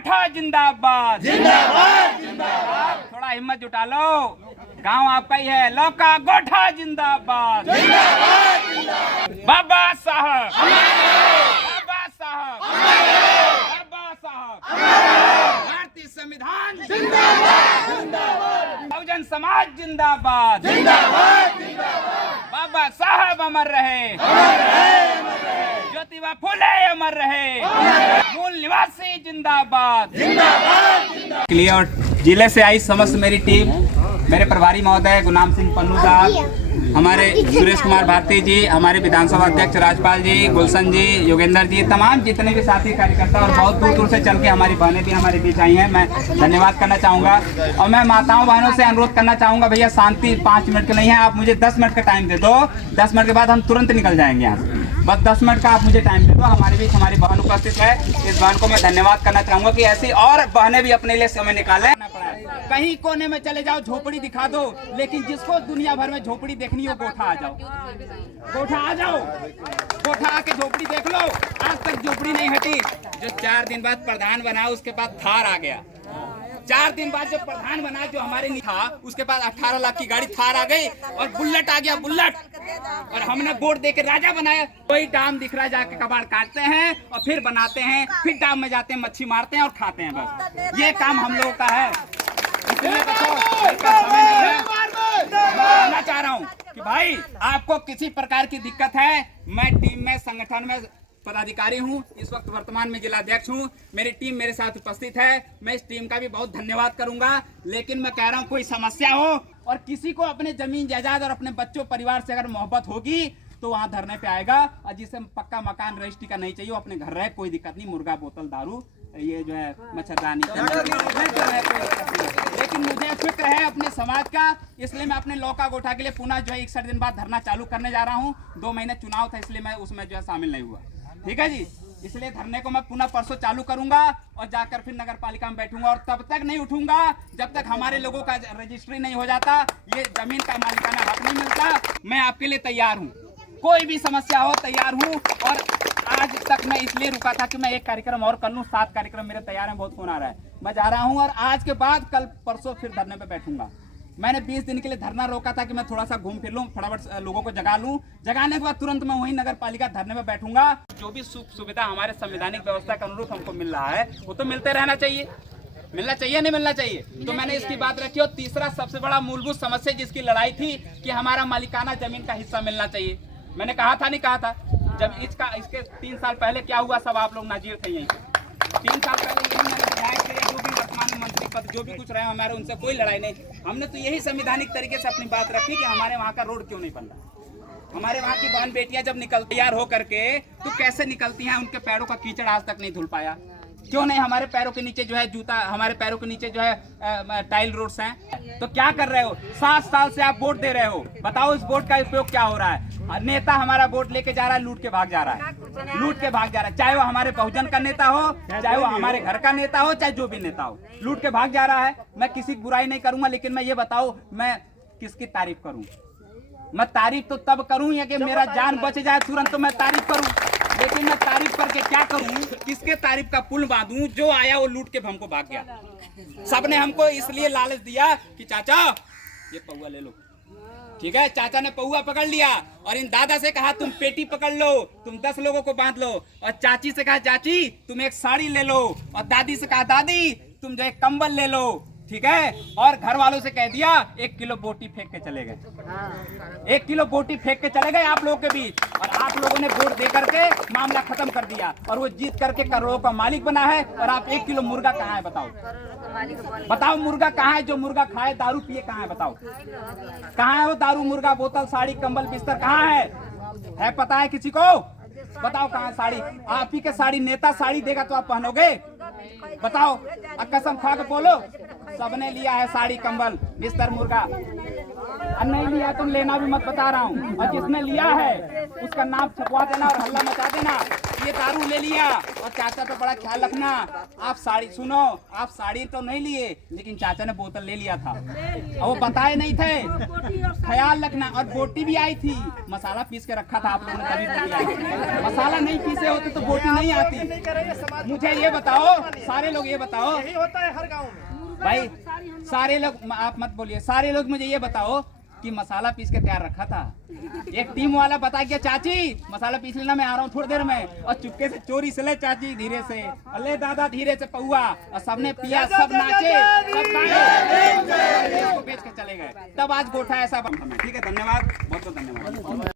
गोठा जिंदाबाद जिंदाबाद जिंदाबाद। थोड़ा हिम्मत जुटा लो, गांव आपका ही है। लौका गोठा जिंदाबाद जिंदाबाद जिंदाबाद। बाबा साहब, बाबा साहब, बाबा साहब, भारतीय संविधान जिंदाबाद जिंदाबाद। बहुजन समाज जिंदाबाद जिंदाबाद जिंदाबाद। बाबा साहब अमर रहे, ज्योतिबा फुले अमर रहे, मूल निवासी जिंदाबाद जिंदाबाद। क्लियर। जिले से आई समस्त मेरी टीम, मेरे प्रभारी महोदय गुलाम सिंह पन्नू साहब, हमारे सुरेश कुमार भारती जी, हमारे विधानसभा अध्यक्ष राजपाल जी, गुलशन जी, योगेंद्र जी, तमाम जितने भी साथी कार्यकर्ता और बहुत दूर दूर से चल के हमारी बहनें भी हमारे बीच आई हैं, मैं धन्यवाद करना चाहूँगा। और मैं माताओं बहनों से अनुरोध करना चाहूँगा, भैया शांति 5 मिनट की नहीं है, आप मुझे 10 मिनट का टाइम दे दो। 10 मिनट के बाद हम तुरंत निकल जाएंगे यहाँ से। बस 10 मिनट का आप मुझे टाइम दे दो। हमारे बीच हमारी बहन उपस्थित है, इस बहन को मैं धन्यवाद करना चाहूँगा कि ऐसी और बहनें भी अपने लिए समय निकालें। कहीं कोने में चले जाओ, झोपड़ी दिखा दो, लेकिन जिसको दुनिया भर में झोपड़ी देखनी हो, गोठा आ जाओ, गोठा आ जाओ, गोठा आके झोपड़ी देख लो। आज तक झोपड़ी नहीं हटी। जो 4 दिन बाद प्रधान बना, उसके बाद थार आ गया। 4 दिन बाद जो प्रधान बना, जो हमारे नहीं था, उसके बाद 18 लाख की गाड़ी थार आ गई और बुलेट आ गया, बुलेट। और हमने वोट देके राजा बनाया। कोई डाम दिख रहा है, जाके कबाड़ काटते हैं और फिर बनाते हैं, फिर डाम में जाते हैं, मच्छी मारते हैं और खाते हैं। बस ये काम हम लोगों का है। इसलिए कहना चाह रहा हूँ कि भाई आपको किसी प्रकार की दिक्कत है, मैं टीम में संगठन में पदाधिकारी हूँ, इस वक्त वर्तमान में जिलाध्यक्ष हूँ, मेरी टीम मेरे साथ उपस्थित है, मैं इस टीम का भी बहुत धन्यवाद करूंगा। लेकिन मैं कह रहा हूँ, कोई समस्या हो और किसी को अपने जमीन जायदाद और अपने बच्चों परिवार से अगर मोहब्बत होगी तो वहाँ धरने पे आएगा। और जिसे पक्का मकान रजिस्ट्री का नहीं चाहिए, वो अपने घर रहे, कोई दिक्कत नहीं। मुर्गा, बोतल, दारू, ये जो है मच्छरदानी, लेकिन मुझे फिक्र है अपने समाज का, इसलिए मैं अपने लौका गोठा के लिए पुनः जो है 61 दिन बाद धरना चालू करने जा रहा हूँ। 2 महीने चुनाव था, इसलिए मैं उसमें जो है शामिल नहीं हुआ। ठीक है जी, इसलिए धरने को मैं पुनः परसों चालू करूंगा और जाकर फिर नगर पालिका में बैठूंगा। और तब तक नहीं उठूंगा जब तक हमारे लोगों का रजिस्ट्री नहीं हो जाता, ये जमीन का मालिकाना हक नहीं मिलता। मैं आपके लिए तैयार हूँ, कोई भी समस्या हो तैयार हूँ। और आज तक मैं इसलिए रुका था कि मैं एक कार्यक्रम और कर लूँ, 7 कार्यक्रम मेरे तैयार हैं, बहुत फोन आ रहा है। मैं जा रहा हूँ और आज के बाद कल परसों फिर धरने पे बैठूंगा। मैंने 20 दिन के लिए धरना रोका था कि मैं थोड़ा सा घूम फिर लूँ, फटाफट लोगों को जगा लूँ। जगाने के बाद तुरंत मैं वहीं नगर पालिका धरने में बैठूंगा। जो भी सुख सुविधा हमारे संवैधानिक व्यवस्था के अनुरूप हमको मिल रहा है, वो तो मिलते रहना चाहिए। मिलना चाहिए, नहीं मिलना चाहिए, तो मैंने इसकी बात रखी। और तीसरा सबसे बड़ा मूलभूत समस्या जिसकी लड़ाई थी कि हमारा मालिकाना जमीन का हिस्सा मिलना चाहिए। मैंने कहा था, नहीं कहा था? जब इसके 3 साल पहले क्या हुआ, सब आप लोग नाजिर थे यहीं। 3 साल पहले यही मैंने विधायक थे, जो भी वर्तमान मंत्री पद जो भी कुछ रहे हमारे, उनसे कोई लड़ाई नहीं। हमने तो यही संवैधानिक तरीके से अपनी बात रखी कि हमारे वहाँ का रोड क्यों नहीं बन रहा। हमारे वहाँ की बहन बेटियां जब तैयार हो करके तो कैसे निकलती हैं, उनके पैरों का कीचड़ आज तक नहीं धुल पाया। क्यों नहीं? हमारे पैरों के नीचे जो है जूता, हमारे पैरों के नीचे जो है टाइल रोड्स हैं। तो क्या कर रहे हो? 7 साल से आप वोट दे रहे हो, बताओ इस वोट का उपयोग क्या हो रहा है? नेता हमारा वोट लेके जा रहा है, लूट के भाग जा रहा है, लूट के भाग जा रहा है। चाहे वो हमारे बहुजन का नेता हो, चाहे वो हमारे घर का नेता हो, चाहे जो भी नेता हो, लूट के भाग जा रहा है। मैं किसी की बुराई नहीं करूंगा, लेकिन मैं ये बताओ, मैं किसकी तारीफ करूं? मैं तारीफ तो तब करूं या कि मेरा जान बच जाए तुरंत तो मैं तारीफ करूं। लेकिन मैं तारीफ करके क्या करूं? किसके तारीफ का पुल बांधूं? जो आया वो लूट के हमको भाग गया। सबने हमको इसलिए लालच दिया कि चाचा ये पौवा ले लो। ठीक है, चाचा ने पौवा पकड़ लिया और इन दादा से कहा तुम पेटी पकड़ लो, तुम 10 लोगों को बांध लो। और चाची से कहा चाची तुम एक साड़ी ले लो। और दादी से कहा दादी तुम जो एक कंबल ले लो। ठीक है, और घर वालों से कह दिया 1 किलो बोटी फेंक के चले गए। 1 किलो बोटी फेंक के चले गए आप लोगों के बीच। और आप लोगों ने वोट दे करके मामला खत्म कर दिया और वो जीत करके करोड़ों का मालिक बना है। और आप 1 किलो मुर्गा कहाँ है बताओ? बताओ मुर्गा कहाँ है? जो मुर्गा खाए दारू पिए कहाँ है बताओ? कहाँ है वो दारू, मुर्गा, बोतल, साड़ी, कंबल, बिस्तर कहाँ है? पता है किसी को? बताओ कहाँ साड़ी? आप ही के साड़ी, नेता साड़ी देगा तो आप पहनोगे? बताओ, कसम खा के बोलो। सबने लिया है साड़ी, कंबल, बिस्तर, मुर्गा। और नहीं लिया तुम लेना भी मत, बता रहा हूँ। और जिसने लिया है उसका नाम छपवा देना और हल्ला मचा देना। ये ये दारू ले लिया और चाचा पे बड़ा ख्याल रखना। आप साड़ी सुनो, आप साड़ी तो नहीं लिए लेकिन चाचा ने बोतल ले लिया था और वो बताए नहीं थे। ख्याल रखना। और बोटी भी आई थी, मसाला पीस के रखा था आप लोगों ने, तभी बोटी आई। मसाला नहीं पीसे होते तो बोटी नहीं आती। मुझे ये बताओ, सारे लोग ये बताओ, यही होता है हर गांव में भाई सारे लोग, आप मत बोलिए, सारे लोग मुझे ये बताओ कि मसाला पीस के तैयार रखा था। एक टीम वाला बता गया चाची मसाला पीस लेना, मैं आ रहा हूँ थोड़ी देर में, और चुपके से चोरी से ले चाची धीरे से, अले दादा धीरे से पहुआ, और सबने पिया, सब नाचे, सब गाए, बेच के चले गए। तब आज गोठा ऐसा बना। ठीक है, धन्यवाद, बहुत बहुत धन्यवाद।